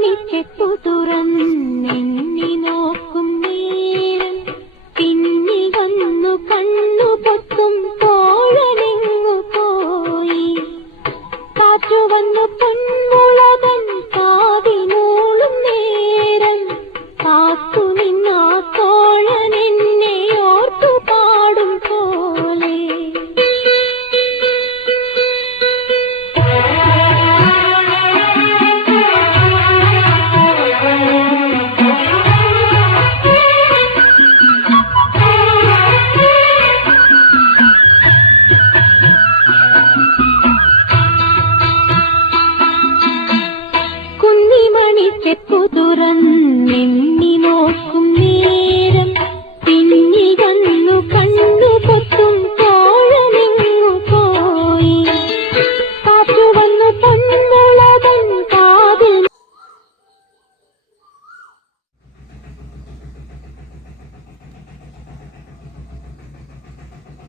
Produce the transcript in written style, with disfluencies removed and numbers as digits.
കുന്നിമണിച്ചെപ്പു തുറന്നെണ്ണി നോക്കും നേരം പിന്നി വന്നു കണ്ണു പൊത്തും തോഴനെങ്ങു പോയി. കാറ്റു വന്നു പൊന്മുളകൻ കാതിനൂളും നേരം കാത്തു നിന്നാ തോഴൻ എന്നെ ഓർത്തു പാടും പോലെ. കുന്നിമണിച്ചെപ്പു തുറന്നെണ്ണി നോക്കും